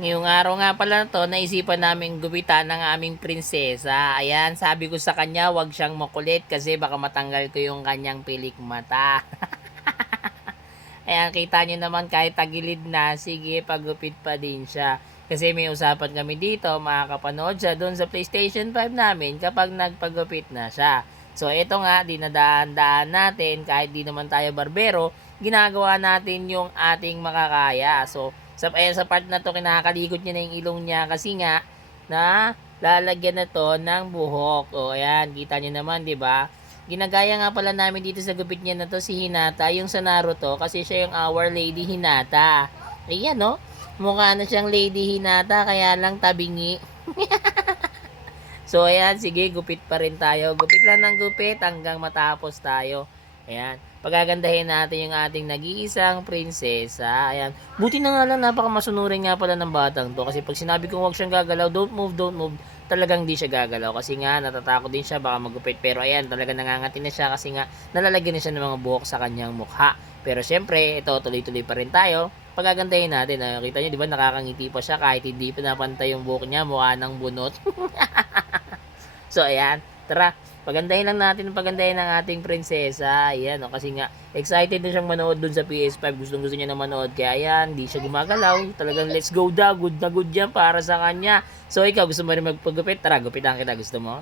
Ngayong araw nga pala na 'to, naisipan naming gupitan ng aming prinsesa. Ayan, sabi ko sa kanya, 'wag siyang makulit kasi baka matanggal ko yung kanyang pilik mata. Ayan, kita niyo naman kahit tagilid na, sige pagupit pa din siya. Kasi may usapan kami dito, makakapanood siya do'n sa PlayStation 5 namin kapag nagpagupit na siya. So ito nga, dinadaan-daan natin kahit di naman tayo barbero, ginagawa natin yung ating makakaya. So sa part na 'to kinakalikot niya na yung ilong niya kasi nga na lalagyan na 'to ng buhok. O ayan, kita niyo naman 'di ba? Ginagaya nga pala namin dito sa gupit niya na 'to si Hinata, yung sa Naruto kasi siya yung Our Lady Hinata. Ayan 'no, mukha na siyang Lady Hinata kaya lang tabingi. So ayan, sige gupit pa rin tayo. Gupit lang ng gupit hanggang matapos tayo. Ayan, pagagandahin natin yung ating nag-iisang prinsesa. Ayan, buti na nga lang napakamasunurin nga pala ng batang to. Kasi pag sinabi kong huwag siyang gagalaw, don't move, talagang di siya gagalaw. Kasi nga natatakot din siya baka magupit. Pero ayan, talaga nangangati na siya kasi nga nalalagyan na siya ng mga buhok sa kanyang mukha. Pero syempre, ito tuloy-tuloy pa rin tayo. Pagagandahin natin. Nakita niyo, di ba nakakangiti pa siya kahit hindi pa napantay yung buhok niya, mukha ng bunot. So ayan, tara, pagandahin lang natin ang pagandahin ng ating prinsesa. Ayan, no, kasi nga excited na siyang manood dun sa PS5. Gustong-gusto niya na manood. Kaya ayan, di siya gumagalaw. Talagang let's go daw. Good na good yan para sa kanya. So ikaw, gusto mo rin magpagupit? Tara, gupitan kita. Gusto mo?